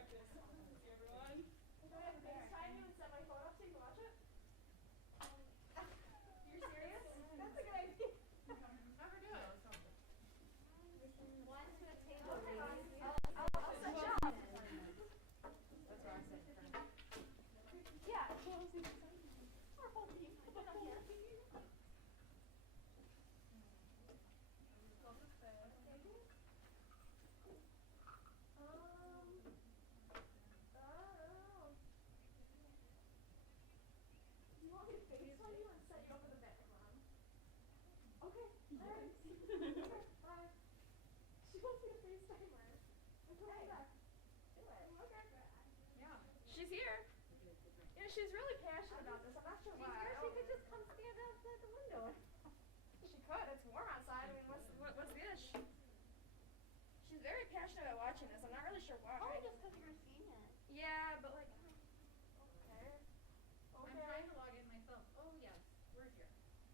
practice. See everyone? Can I FaceTime you and set my phone up so you can watch it? You're serious? That's a good idea. Have her do it. One to a table. I'll set you up. That's what I said. Yeah. Our whole team. Do you want me to FaceTime you and set you up in the background? Okay. Alright. Okay. Bye. She wants me to FaceTime her. I'm coming back. Do it. Okay. Yeah. She's here. Yeah, she's really passionate about this. I'm not sure why. She could just come stand outside the window. She could. It's warm outside. I mean, what's the issue? She's very passionate about watching this. I'm not really sure why. Oh, just because you're seeing it. Yeah, but like, okay. I'm trying to log in myself. Oh yes, we're here.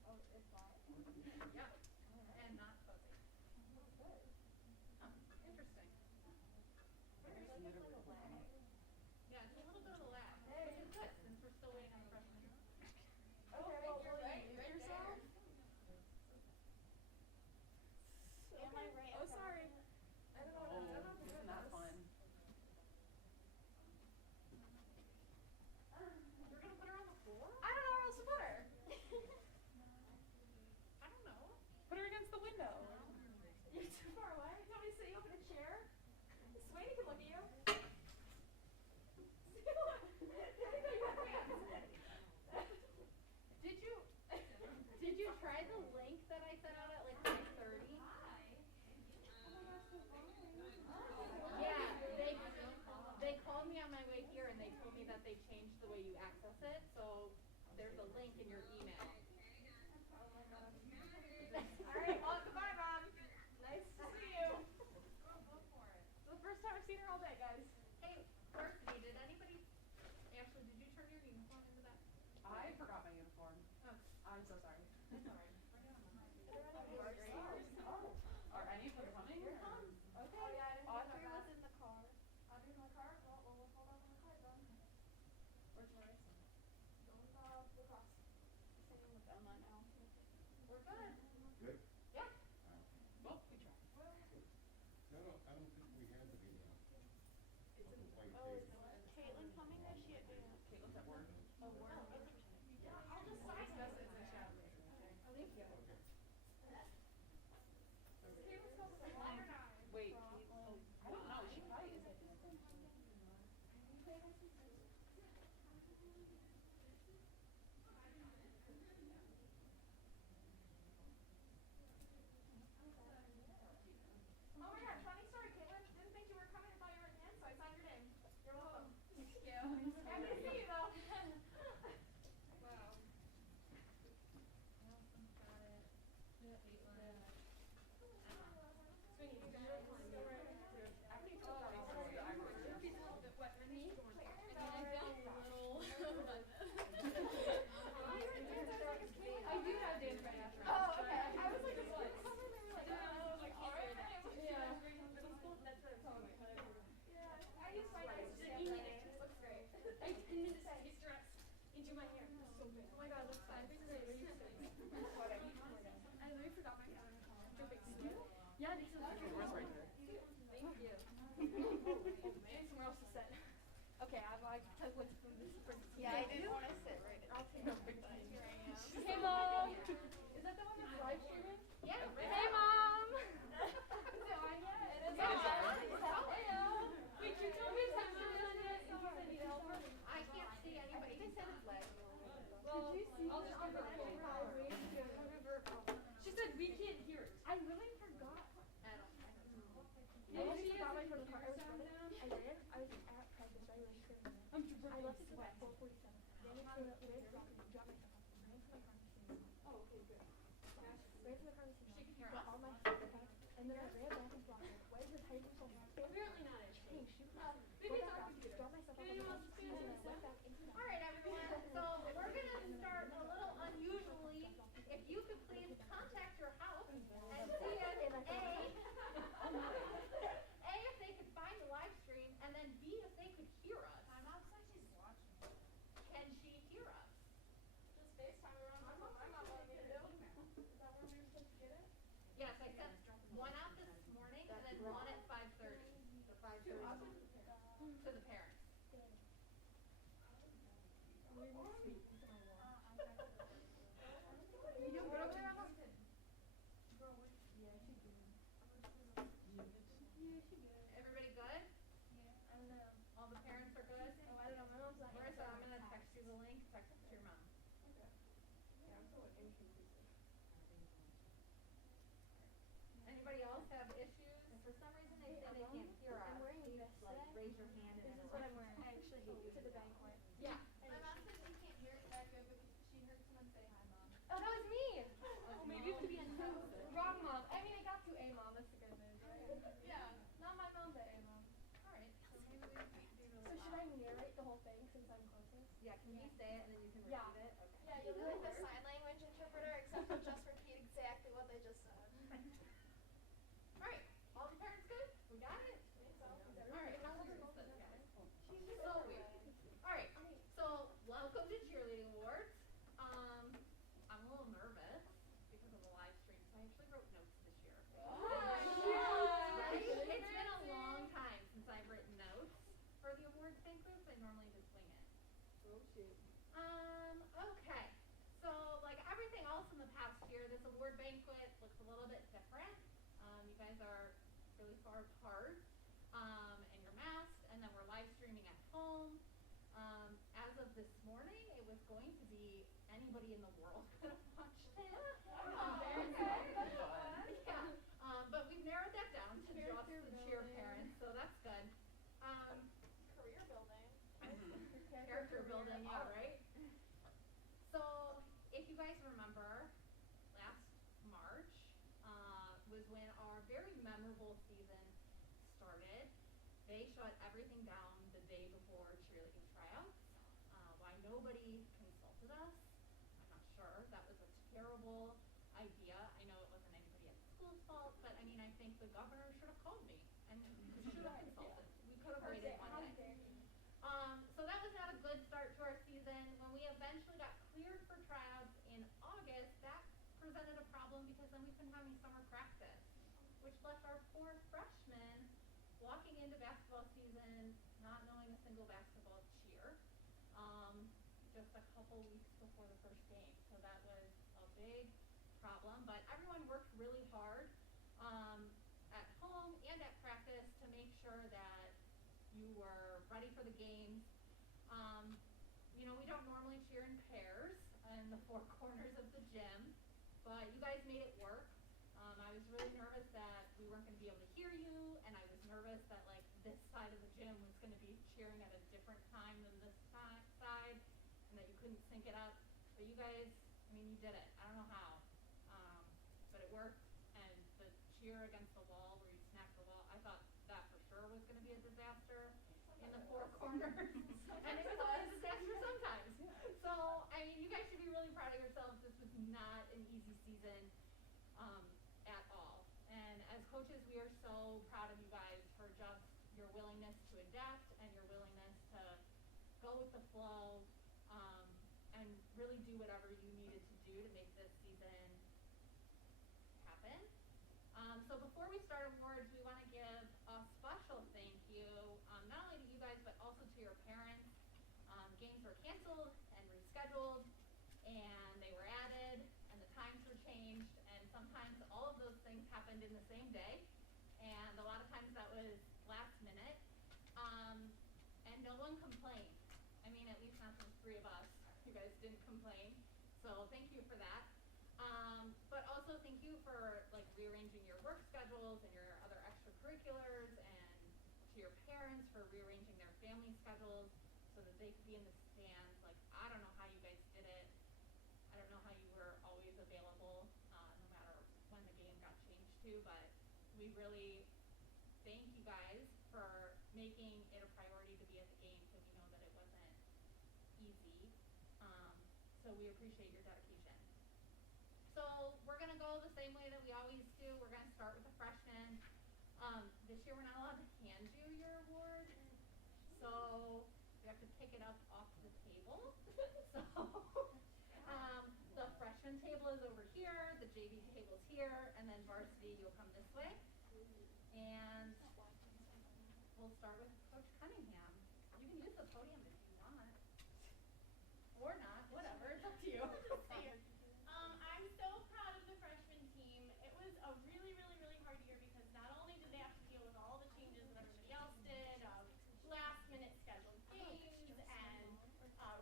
Oh, it's live? Yep. And not fuzzy. Huh. Interesting. There's like a lag. Yeah, it's a little bit of a lag. Which is good since we're still waiting on the freshman. Okay, well, you're right. you Right yourself? Am I right? Oh, sorry. I don't know. I don't know if we're doing Not this. fun. We're gonna put her on the floor? I don't know where else to put her. I don't know. Put her against the window. You're too far away. You want me to sit you up in a chair? Swainy can look at you. Did you try the link that I sent out at like 9:30? Yeah, they called me on my way here and they told me that they changed the way you access it, so there's a link in your email. Alright, well, goodbye, Mom. Nice to see you. It's the first time I've seen her all day, guys. Hey, varsity, did anybody, Ashley, did you turn your uniform into that? I forgot my uniform. Oh, I'm so sorry. that's alright. Are any of them coming? Here comes. Okay. Oh, yeah, I didn't Audrey think was about in the car. that. Audrey's in the car? Well, we'll hold up on the car then. Where's Marissa? Going across. Sitting with Emma now. We're good. Good. Yeah. Well, we tried. I don't think we had the video. It's in White Oh, is table. Caitlyn coming? Or is she at dance? Caitlin's at work. Oh, word. Yeah, I'll just size message the chat. Oh, thank you. Hey, let's go with the lighter now. Wait, Caitlin. I don't know. She probably is at dance. Oh my god, funny story, Caitlyn. Didn't think you were coming. I thought you were at dance, so I signed your name. You're welcome. Thank you. Happy to see you though. Wow. Nelson got it. Caitlin. Sweeney, you got it. Still right. I think it's probably supposed to be Irish. She's a little bit wet for me. Put your hands I out feel already. a little. I do have dance right after. Oh, okay. I was like, what? Alright. Yeah. That's what it's called. Yeah. I use my nice step. This looks great. I pinned this nice dress into my hair. So big. Oh my god, it looks fine. This is great. What are you saying? I literally forgot my camera. Yeah, this is Where's right there? Thank you. and somewhere else to sit. Okay, I'd like to what's from this from Yeah, I didn't want to sit right in. I'll take a big bite. Here I am. Hey mom! Is that the one that's live streaming? Yeah. Hey mom! Is it on yet? It is on. Hey wait, you told me it's not on yet. You said I need help. I can't see anybody. They said it's lag. Well, I'll just give her a call. She said we can't hear it. I really forgot. I don't know. Yeah, she forgot my phone in the car. I was running. I did. I was at practice. I was screaming. I left it at 4:47. Then it came up with dropped myself off. Ran to my car machine. Oh, okay, good. Ran to my car machine. She can hear Got us. all my stuff back, and then I ran back and blocked it. Why is the title so hard? Apparently not actually. Hey, shoot. Maybe it's Go our back computer. up, dropped myself off. And then I went back into the All right, everyone. So we're gonna start a little unusually. If you could please contact your house and see if A, if they could find the live stream, and then B, if they Yes, I sent one out this morning and then one at 5:30. The 5:30 to the parents. You doing good over there, Emma? Everybody good? I don't know. All the parents are good? Oh, I don't know. My mom's not Marissa, I'm gonna text you the link. Text it to your mom. Anybody else have issues? And for some reason they say I'm they can't hear us. I'm wearing a Please, vest like, today. raise your hand and This is it'll what work. I'm wearing. I actually hate to the banquet. Yeah. My mom said she can't hear us that good because she heard someone say hi, Mom. Oh, that was me. Oh, maybe it could be wrong mom. I mean, I got to A mom. That's the good news, right? Yeah. Not my mom, but A mom. Alright, so maybe we should be So really should I narrate the whole thing since I'm closest? Yeah, can you say it and then you can repeat Yeah. it? Okay. Yeah, you'll be like the sign language interpreter, except you'll just repeat exactly what they just said. Alright, all the parents good? We got it? Alright, how weird is this, guys? So weird. Alright, so welcome to Cheerleading Awards. I'm a little nervous because of the live stream, so I actually wrote notes this year. Right? It's been a long time since I've written notes for the awards banquets. I normally just wing it. Oh shoot. Okay. So like everything else in the past year, this award banquet looks a little bit different. You guys are really far apart, and you're masked, and then we're live streaming at home. As of this morning, it was going to be anybody in the world could have watched it. Yeah. But we've narrowed that down to just the cheer parents, so that's good. Career building. Character building, yeah, right? So, if you guys remember, last March was when our very memorable season started. They shut everything down the day before cheerleading tryouts. Why nobody consulted us, I'm not sure. That was a terrible idea. I know it wasn't anybody at the school's fault, but I mean, I think the governor should have called me and should have consulted. We could have waited one day. So that was not a good start to our season. When we eventually got cleared for tryouts in August, that presented a problem because then we couldn't have any summer practice, which left our poor freshmen walking into basketball season not knowing a single basketball cheer, just a couple weeks before the first game. So that was a big problem, but everyone worked really hard at home and at practice to make sure that you were ready for the games. We don't normally cheer in pairs in the four corners of the gym, but you guys made it work. I was really nervous that we weren't going to be able to hear you, and I was nervous that like this side of the gym was going to be cheering at a different time than this side, and that you couldn't sync it up. But you guys, I mean, you did it. I don't know how, but it worked. And the cheer against the wall where you smacked the wall, I thought that for sure was going to be a disaster in the four corners, and it was always a disaster sometimes. So, I mean, you guys should be really proud of yourselves. This was not an easy season at all. And as coaches, we are so proud of you guys for just your willingness to adapt and your willingness to go with the flow, and really do whatever you needed to do to make this season happen. So before we start awards, we want to give a special thank you, not only to you guys, but also to your parents. Games were canceled and rescheduled, and they were added, and the times were changed, and sometimes all of those things happened in the same day, and a lot of times that was last minute, and no one complained. I mean, at least not the three of us. You guys didn't complain, so thank you for that. But also thank you for like rearranging your work schedules and your other extracurriculars, and to your parents for rearranging their family schedules so that they could be in the stands. Like, I don't know how you guys did it. I don't know how you were always available, no matter when the game got changed to, but we really thank you guys for making it a priority to be at the game, because we know that it wasn't easy. So we appreciate your dedication. So we're gonna go the same way that we always do. We're gonna start with the freshmen. This year we're not allowed to hand you your award, so you have to pick it up off the table. So the freshman table is over here, the JV table is here. here, and then varsity, you'll come this way. And we'll start with Coach Cunningham. You can use the podium if you want. Or not, whatever, it's up to you. I'm so proud of the freshman team. It was a really, really, really hard year because not only did they have to deal with all the changes that everybody else did, last minute scheduled games and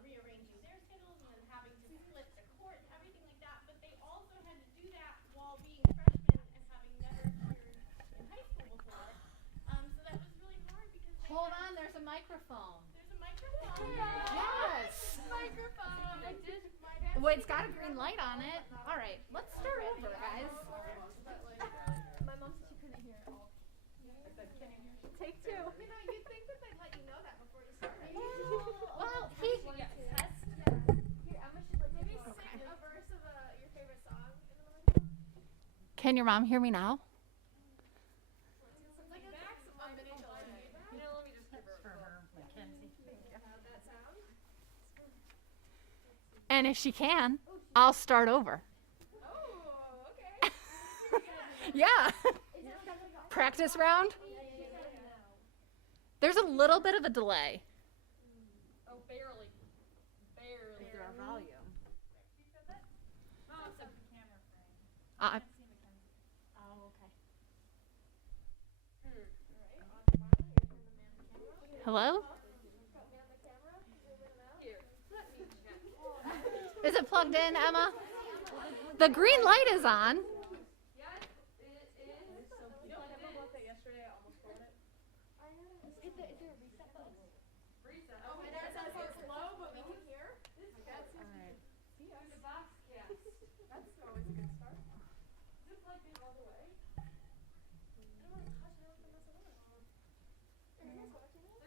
rearranging their schedules and then having to split the court and everything like that, but they also had to do that while being freshmen and having never cheered in high school before. So that was really hard because they Hold on, there's a microphone. There's a microphone. Yes. Microphone. I did. Wait, it's got a green light on it. All right, let's start over, guys. My mom said she couldn't hear it all. Take two. You know, you'd think that they'd let you know that before you started. Well, he. Here, Emma should maybe sing a verse of your favorite song in the microphone. Can your mom hear me now? It's like a maximum minute delay. You know, let me just give her for her, Mackenzie. How'd that sound? And if she can, I'll start over. Oh, okay. Yeah. Practice round. There's a little bit of a delay. Oh, barely. Barely. Is there a volume? You said that? No, it's a camera frame. Uh, I can't see Mackenzie. Oh, okay. Hello? Here, let me check. Is it plugged in, Emma? The green light is on. Yes, it is. You know, I never bought that yesterday. I almost bought it. Is there a reset button? Reset. Oh, my dad says it's low, but we can hear. See the box cast. That's always a good start. Is it plugged in all the way?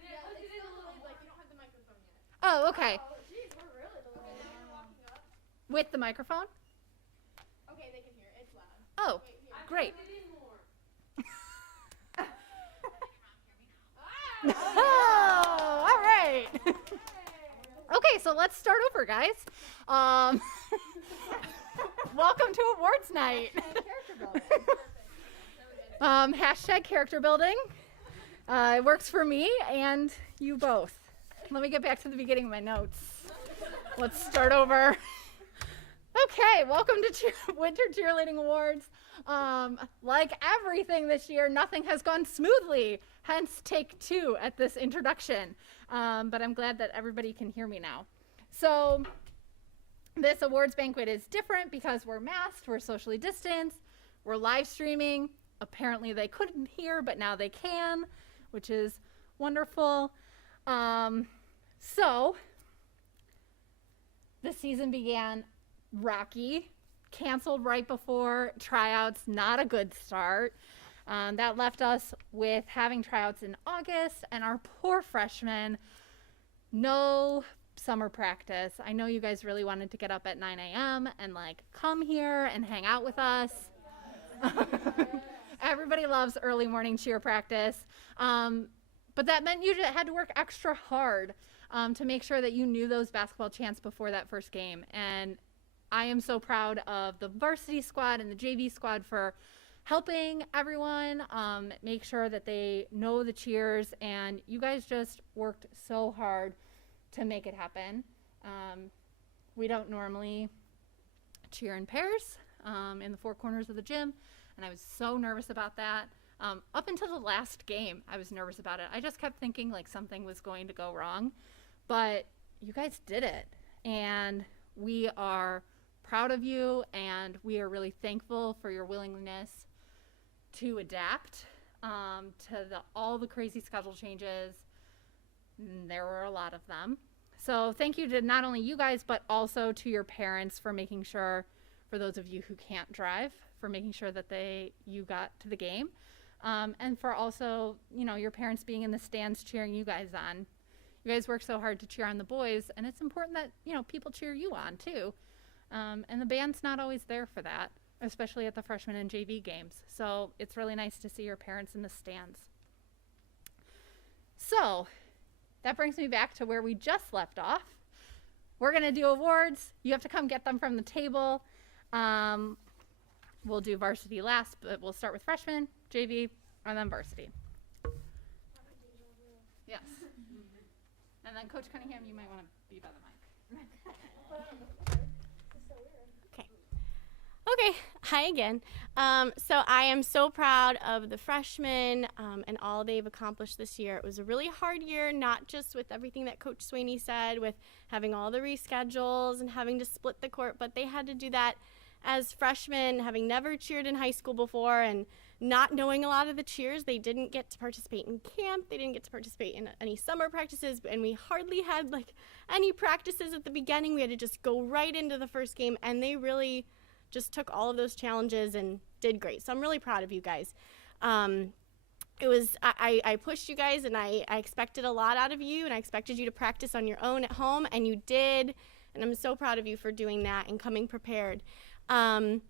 Yeah, it's still delayed, like you don't have the microphone yet. Oh, okay. Oh, geez, we're really delayed. Now you're walking up. With the microphone? Okay, they can hear. It's loud. Oh, Wait, here. great. Put it in more. Oh, all right. Okay, so let's start over, guys. Welcome to awards night. Hashtag character building. It works for me and you both. Let me get back to the beginning of my notes. Let's start over. Okay, welcome to Winter Cheerleading Awards. Like everything this year, nothing has gone smoothly, hence take two at this introduction. But I'm glad that everybody can hear me now. So this awards banquet is different because we're masked, we're socially distanced, we're live streaming. Apparently they couldn't hear, but now they can, which is wonderful. So the season began rocky, canceled right before tryouts, not a good start. That left us with having tryouts in August and our poor freshmen, no summer practice. I know you guys really wanted to get up at 9 a.m. and like come here and hang out with us. Everybody loves early morning cheer practice. But that meant you had to work extra hard to make sure that you knew those basketball chants before that first game. And I am so proud of the varsity squad and the JV squad for helping everyone make sure that they know the cheers. And you guys just worked so hard to make it happen. We don't normally cheer in pairs in the four corners of the gym. And I was so nervous about that. Up until the last game, I was nervous about it. I just kept thinking like something was going to go wrong. But you guys did it. And we are proud of you. And we are really thankful for your willingness to adapt to all the crazy schedule changes. There were a lot of them. So thank you to not only you guys, but also to your parents for making sure, for those of you who can't drive, for making sure that you got to the game. And for also, your parents being in the stands cheering you guys on. You guys work so hard to cheer on the boys, and it's important that, people cheer you on too. And the band's not always there for that, especially at the freshman and JV games. So it's really nice to see your parents in the stands. So that brings me back to where we just left off. We're going to do awards. You have to come get them from the table. we'll do varsity last, but we'll start with freshmen, JV, and then varsity. Yes. And then Coach Cunningham, you might want to be by the mic. Okay, hi again. So I am so proud of the freshmen and all they've accomplished this year. It was a really hard year, not just with everything that Coach Sweeney said, with having all the reschedules and having to split the court, but they had to do that as freshmen, having never cheered in high school before and not knowing a lot of the cheers. They didn't get to participate in camp. They didn't get to participate in any summer practices, and we hardly had like any practices at the beginning. We had to just go right into the first game, and they really just took all of those challenges and did great. So I'm really proud of you guys. I pushed you guys, and I expected a lot out of you, and I expected you to practice on your own at home, and you did, and I'm so proud of you for doing that and coming prepared. I'm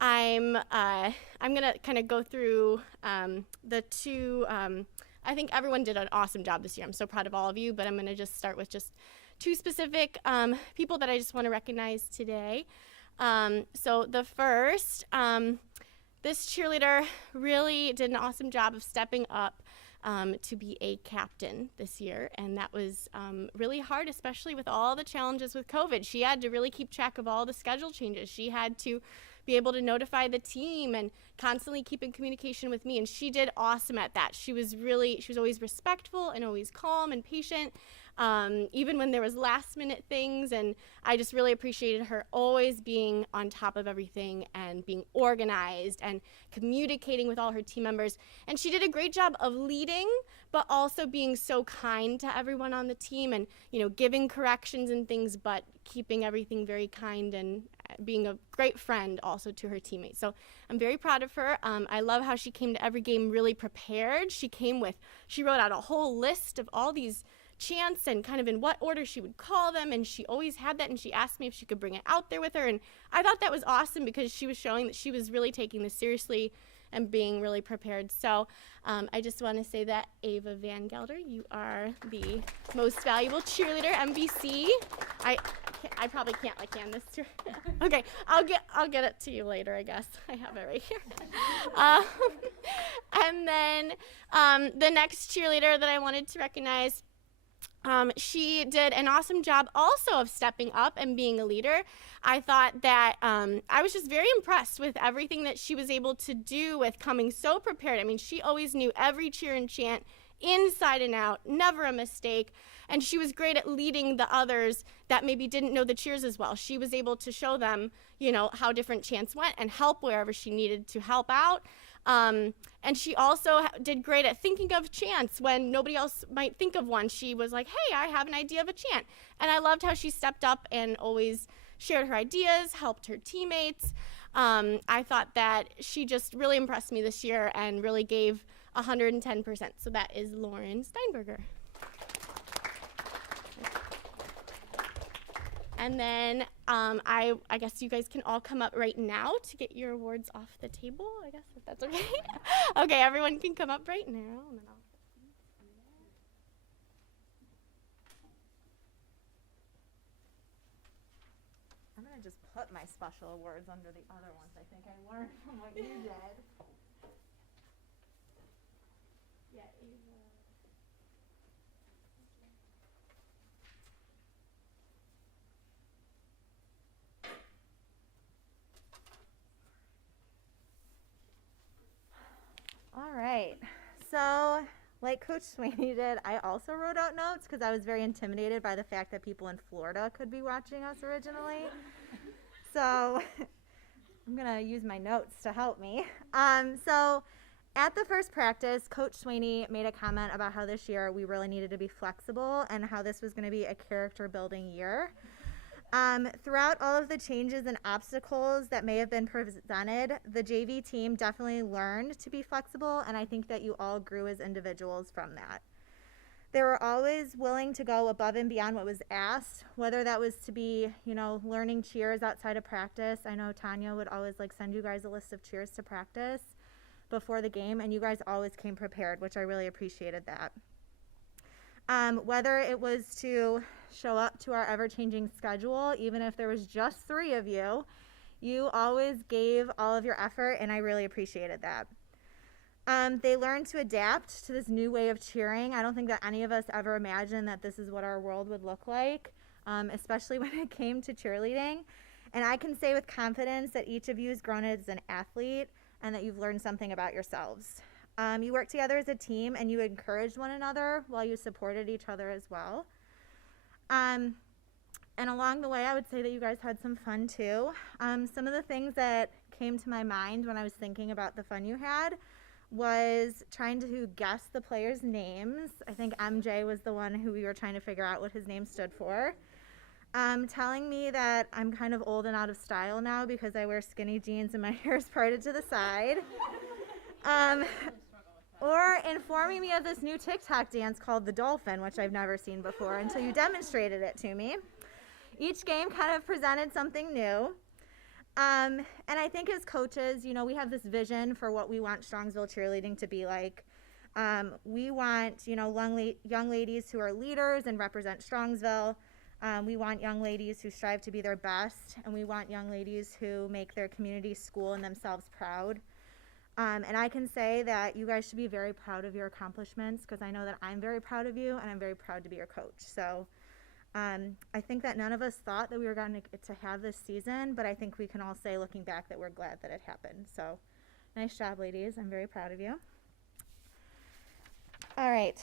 gonna kind of go through the two. I think everyone did an awesome job this year. I'm so proud of all of you, but I'm gonna just start with just two specific people that I just want to recognize today. So the first, this cheerleader really did an awesome job of stepping up to be a captain this year, and that was really hard, especially with all the challenges with COVID. She had to really keep track of all the schedule changes. She had to be able to notify the team and constantly keep in communication with me, and she did awesome at that. She was always respectful and always calm and patient, even when there was last minute things, and I just really appreciated her always being on top of everything and being organized and communicating with all her team members. And she did a great job of leading, but also being so kind to everyone on the team and, giving corrections and things, but keeping everything very kind and being a great friend also to her teammates. So I'm very proud of her. I love how she came to every game really prepared. She wrote out a whole list of all these chants and kind of in what order she would call them, and she always had that, and she asked me if she could bring it out there with her, and I thought that was awesome because she was showing that she was really taking this seriously and being really prepared. So I just want to say that Ava Van Gelder, you are the most valuable cheerleader MVC. I probably can't hand this to her. Okay, I'll get it to you later, I guess. I have it right here. And then the next cheerleader that I wanted to recognize, she did an awesome job also of stepping up and being a leader. I thought that I was just very impressed with everything that she was able to do with coming so prepared. I mean, she always knew every cheer and chant inside and out, never a mistake. And she was great at leading the others that maybe didn't know the cheers as well. She was able to show them, how different chants went and help wherever she needed to help out. And she also did great at thinking of chants when nobody else might think of one. She was like, hey, I have an idea of a chant. And I loved how she stepped up and always shared her ideas, helped her teammates. I thought that she just really impressed me this year and really gave 110%. So that is Lauren Steinberger. And then I guess you guys can all come up right now to get your awards off the table, I guess, if that's okay. Okay, everyone can come up right now. And then I'm going to just put my special awards under the other ones. I think I learned from what you did. Yeah, Ava. All right. So, like Coach Sweeney did, I also wrote out notes because I was very intimidated by the fact that people in Florida could be watching us originally. So, I'm going to use my notes to help me. So, at the first practice, Coach Sweeney made a comment about how this year we really needed to be flexible and how this was going to be a character-building year. Throughout all of the changes and obstacles that may have been presented, the JV team definitely learned to be flexible, and I think that you all grew as individuals from that. They were always willing to go above and beyond what was asked, whether that was to be, learning cheers outside of practice. I know Tanya would always send you guys a list of cheers to practice before the game, and you guys always came prepared, which I really appreciated that. Whether it was to show up to our ever-changing schedule, even if there was just 3 of you, You always gave all of your effort, and I really appreciated that. They learned to adapt to this new way of cheering. I don't think that any of us ever imagined that this is what our world would look like, especially when it came to cheerleading. And I can say with confidence that each of you has grown as an athlete and that you've learned something about yourselves. You worked together as a team, and you encouraged one another while you supported each other as well. And along the way, I would say that you guys had some fun too. Some of the things that came to my mind when I was thinking about the fun you had was trying to guess the players' names. I think MJ was the one who we were trying to figure out what his name stood for. Telling me that I'm kind of old and out of style now because I wear skinny jeans and my hair is parted to the side. Or informing me of this new TikTok dance called the dolphin, which I've never seen before until you demonstrated it to me. Each game kind of presented something new. And I think as coaches, we have this vision for what we want Strongsville cheerleading to be like. We want, young ladies who are leaders and represent Strongsville. We want young ladies who strive to be their best, and we want young ladies who make their community, school, and themselves proud. And I can say that you guys should be very proud of your accomplishments because I know that I'm very proud of you, and I'm very proud to be your coach. So I think that none of us thought that we were going to have this season, but I think we can all say, looking back, that we're glad that it happened. So nice job, ladies. I'm very proud of you. All right.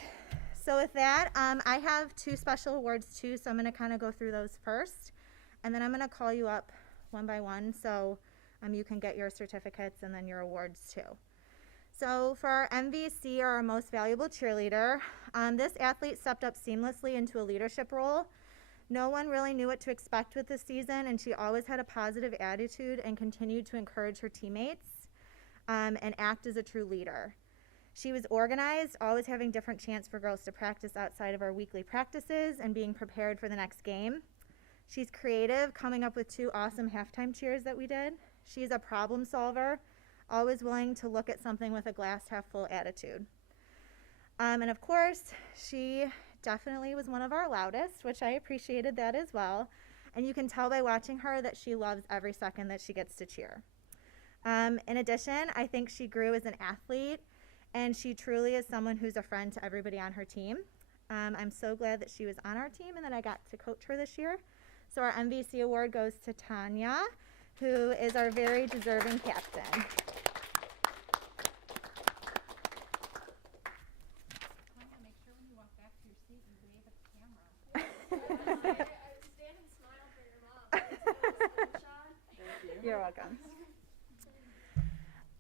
So with that, I have 2 special awards too, so I'm going to kind of go through those first, and then I'm going to call you up one by one so you can get your certificates and then your awards too. So for our MVC, or our most valuable cheerleader, this athlete stepped up seamlessly into a leadership role. No one really knew what to expect with this season, and she always had a positive attitude and continued to encourage her teammates and act as a true leader. She was organized, always having different chants for girls to practice outside of our weekly practices and being prepared for the next game. She's creative, coming up with 2 awesome halftime cheers that we did. She's a problem solver, always willing to look at something with a glass half full attitude. And of course, she definitely was one of our loudest, which I appreciated that as well. And you can tell by watching her that she loves every second that she gets to cheer. In addition, I think she grew as an athlete, and she truly is someone who's a friend to everybody on her team. I'm so glad that she was on our team and that I got to coach her this year. So our MVC award goes to Tanya, who is our very deserving captain. Tanya, make sure when you walk back to your seat, you wave at the camera. I was standing smile for your mom. You're welcome.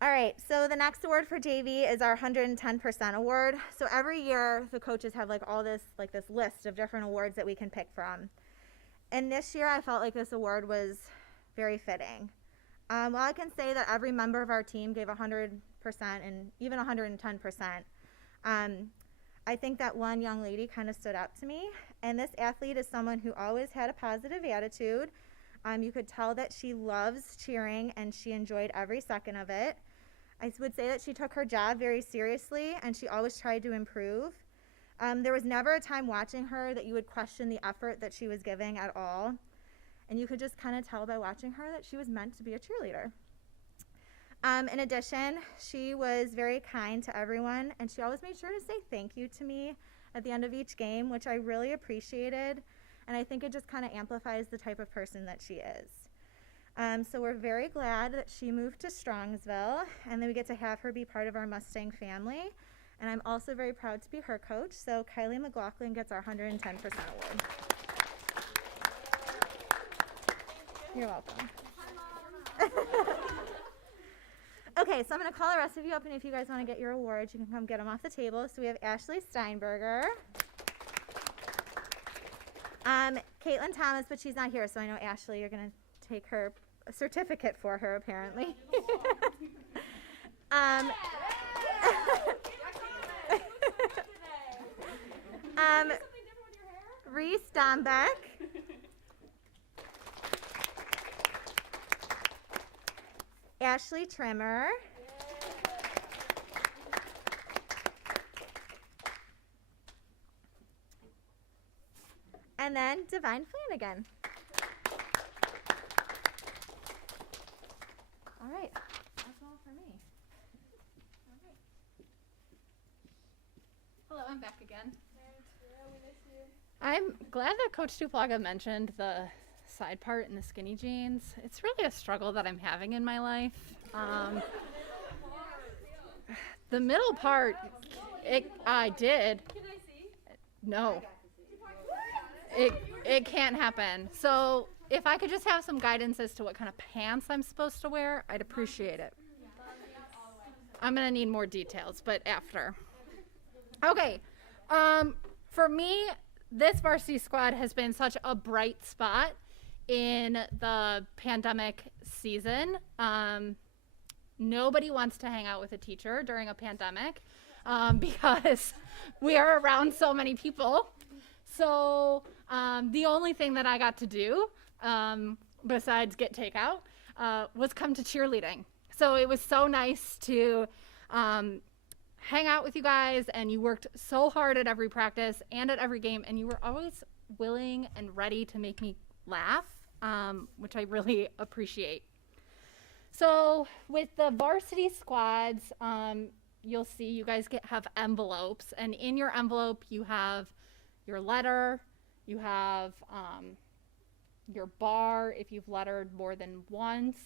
All right, so the next award for JV is our 110% award. So every year the coaches have all this list of different awards that we can pick from. And this year I felt like this award was very fitting. Well, I can say that every member of our team gave 100% and even 110%. I think that one young lady kind of stood out to me, and this athlete is someone who always had a positive attitude. You could tell that she loves cheering and she enjoyed every second of it. I would say that she took her job very seriously and she always tried to improve. There was never a time watching her that you would question the effort that she was giving at all. And you could just kind of tell by watching her that she was meant to be a cheerleader. In addition, she was very kind to everyone, and she always made sure to say thank you to me at the end of each game, which I really appreciated. And I think it just kind of amplifies the type of person that she is. So we're very glad that she moved to Strongsville, and then we get to have her be part of our Mustang family. And I'm also very proud to be her coach. So Kylie McLaughlin gets our 110% award. You're welcome. Okay, so I'm going to call the rest of you up, and if you guys want to get your awards, you can come get them off the table. So we have Ashley Steinberger. Caitlyn Thomas, but she's not here, so I know Ashley, you're going to take her certificate for her, apparently. Reese Dombeck. Ashley Trimmer. And then Divine Flanagan. All right, that's all for me. Hello, I'm back again. Yeah, we miss you. I'm glad that Coach Tuplaga mentioned the side part and the skinny jeans. It's really a struggle that I'm having in my life. The middle part, I did. Can I see? No. It can't happen. So if I could just have some guidance as to what kind of pants I'm supposed to wear, I'd appreciate it. I'm going to need more details, but after. Okay. For me, this varsity squad has been such a bright spot in the pandemic season. Nobody wants to hang out with a teacher during a pandemic because we are around so many people. So the only thing that I got to do besides get takeout was come to cheerleading. So it was so nice to hang out with you guys, and you worked so hard at every practice and at every game, and you were always willing and ready to make me laugh, which I really appreciate. So with the varsity squads, you'll see you guys have envelopes, and in your envelope you have your letter, you have your bar if you've lettered more than once,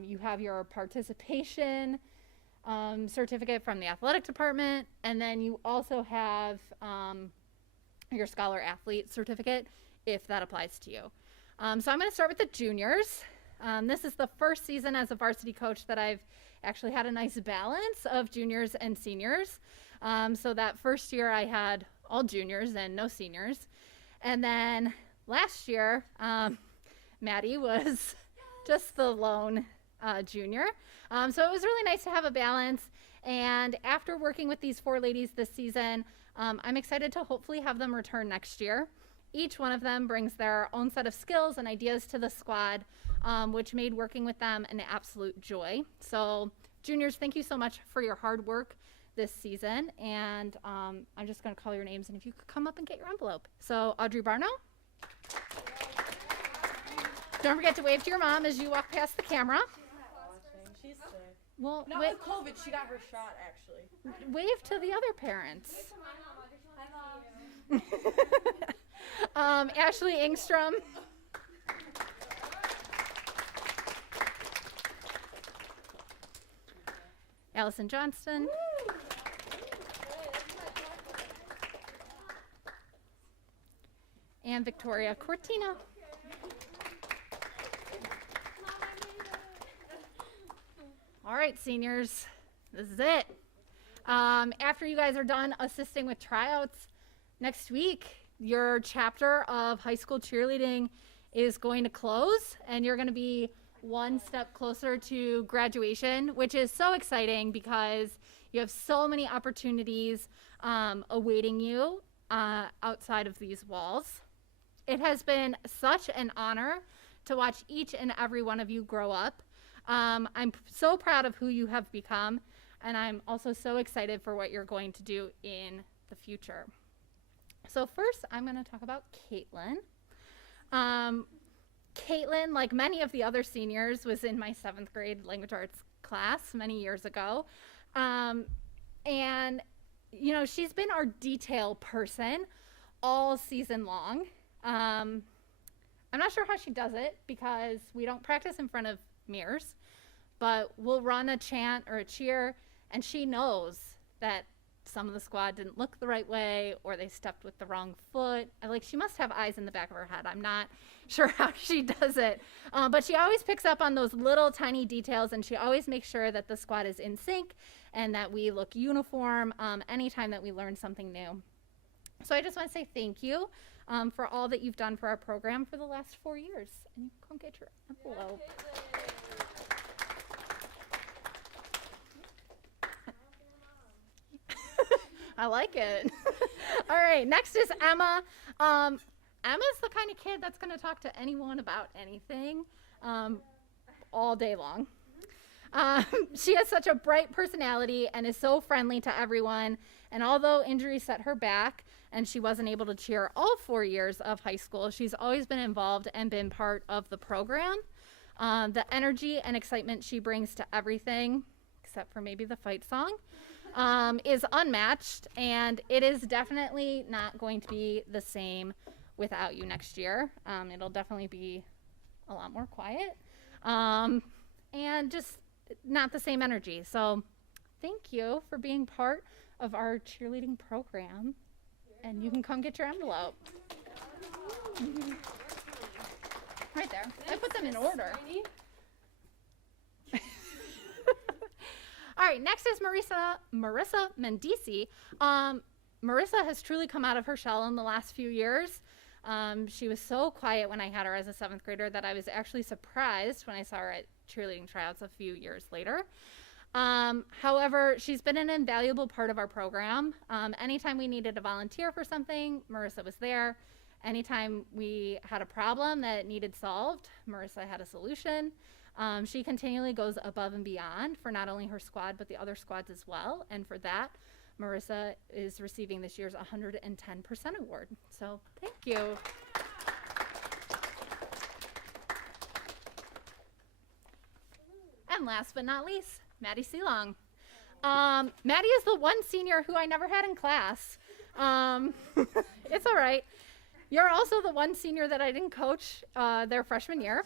you have your participation certificate from the athletic department, and then you also have your scholar athlete certificate if that applies to you. So I'm going to start with the juniors. This is the first season as a varsity coach that I've actually had a nice balance of juniors and seniors. So that first year I had all juniors and no seniors. And then last year, Maddie was just the lone junior. So it was really nice to have a balance. And after working with these 4 ladies this season, I'm excited to hopefully have them return next year. Each one of them brings their own set of skills and ideas to the squad, which made working with them an absolute joy. So juniors, thank you so much for your hard work this season. And I'm just going to call your names, and if you could come up and get your envelope. So Audrey Barno. Don't forget to wave to your mom as you walk past the camera. She's sick. Well, Not with COVID, she got her shot actually. wave to the other parents. Hi, Mom. Ashley Engstrom. Allison Johnston. And Victoria Cortina. All right, seniors, this is it. After you guys are done assisting with tryouts next week, your chapter of high school cheerleading is going to close, and you're going to be one step closer to graduation, which is so exciting because you have so many opportunities awaiting you outside of these walls. It has been such an honor to watch each and every one of you grow up. I'm so proud of who you have become, and I'm also so excited for what you're going to do in the future. So first, I'm going to talk about Caitlyn. Caitlyn, like many of the other seniors, was in my 7th grade language arts class many years ago. And, you know, she's been our detail person all season long. I'm not sure how she does it because we don't practice in front of mirrors, but we'll run a chant or a cheer, and she knows that some of the squad didn't look the right way or they stepped with the wrong foot. She must have eyes in the back of her head. I'm not sure how she does it, but she always picks up on those little tiny details, and she always makes sure that the squad is in sync and that we look uniform anytime that we learn something new. So I just want to say thank you for all that you've done for our program for the last 4 years. And you come get your envelope. I like it. All right, next is Emma. Emma's the kind of kid that's going to talk to anyone about anything all day long. She has such a bright personality and is so friendly to everyone. And although injuries set her back and she wasn't able to cheer all 4 years of high school, she's always been involved and been part of the program. The energy and excitement she brings to everything, except for maybe the fight song, is unmatched, and it is definitely not going to be the same without you next year. It'll definitely be a lot more quiet, and just not the same energy. So thank you for being part of our cheerleading program, and you can come get your envelope. Right there. I put them in order. All right, next is Marissa Mendici. Marissa has truly come out of her shell in the last few years. She was so quiet when I had her as a 7th grader that I was actually surprised when I saw her at cheerleading tryouts a few years later. However, she's been an invaluable part of our program. Anytime we needed a volunteer for something, Marissa was there. Anytime we had a problem that needed solved, Marissa had a solution. She continually goes above and beyond for not only her squad, but the other squads as well. And for that, Marissa is receiving this year's 110% award. So thank you. And last but not least, Maddie Sealong. Maddie is the one senior who I never had in class. It's all right. You're also the one senior that I didn't coach their freshman year.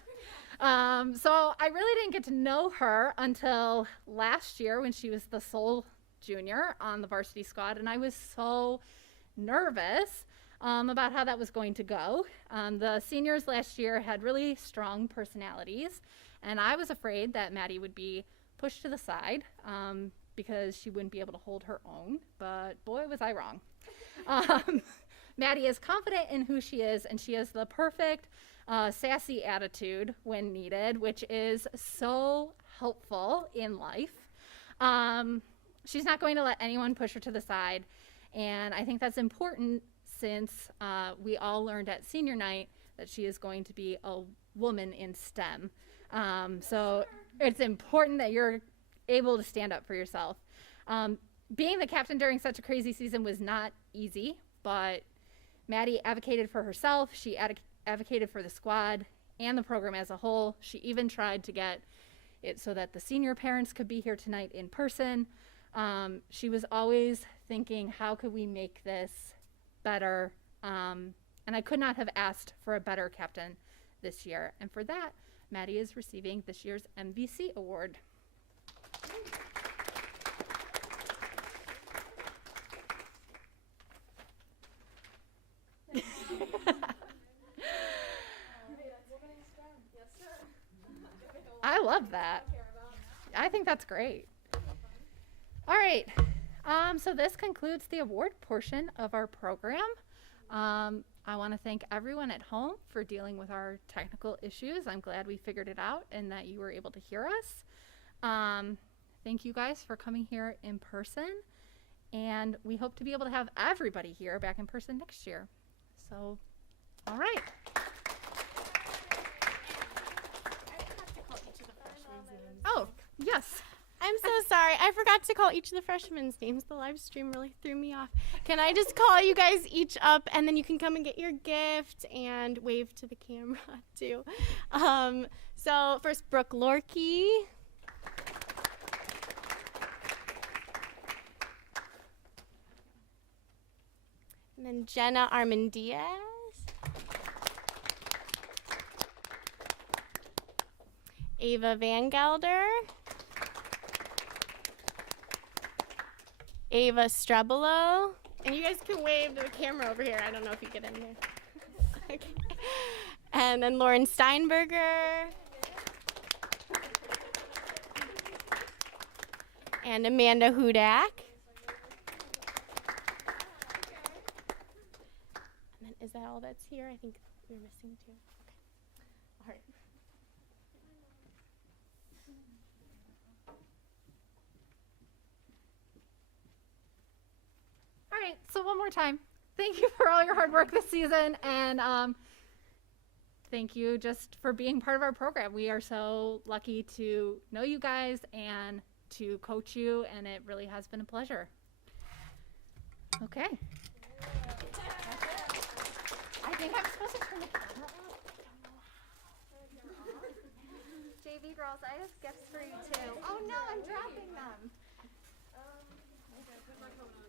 So I really didn't get to know her until last year when she was the sole junior on the varsity squad, and I was so nervous about how that was going to go. The seniors last year had really strong personalities, and I was afraid that Maddie would be pushed to the side because she wouldn't be able to hold her own, but boy, was I wrong. Maddie is confident in who she is, and she has the perfect sassy attitude when needed, which is so helpful in life. She's not going to let anyone push her to the side, and I think that's important since we all learned at senior night that she is going to be a woman in STEM. So it's important that you're able to stand up for yourself. Being the captain during such a crazy season was not easy, but Maddie advocated for herself. She advocated for the squad and the program as a whole. She even tried to get it so that the senior parents could be here tonight in person. She was always thinking, how could we make this better? And I could not have asked for a better captain this year. And for that, Maddie is receiving this year's MVC award. I love that. I think that's great. All right. So this concludes the award portion of our program. I want to thank everyone at home for dealing with our technical issues. I'm glad we figured it out and that you were able to hear us. Thank you guys for coming here in person. And we hope to be able to have everybody here back in person next year. So, all right. Oh, yes. I'm so sorry. I forgot to call each of the freshmen's names. The live stream really threw me off. Can I just call you guys each up, and then you can come and get your gift and wave to the camera, too. So first, Brooke Lorkey. And then Jenna Armandiaz. Ava Van Gelder. Ava Strebolo. And you guys can wave to the camera over here. I don't know if you get in there. Okay. And then Lauren Steinberger. And Amanda Hudak. And then is that all that's here? I think we're missing two. Okay. All right. All right, so one more time. Thank you for all your hard work this season, and thank you just for being part of our program. We are so lucky to know you guys and to coach you, and it really has been a pleasure. Okay. I think I'm supposed to turn the camera off. baby girls, I have gifts for you too. Oh no, I'm dropping them. Put my phone on.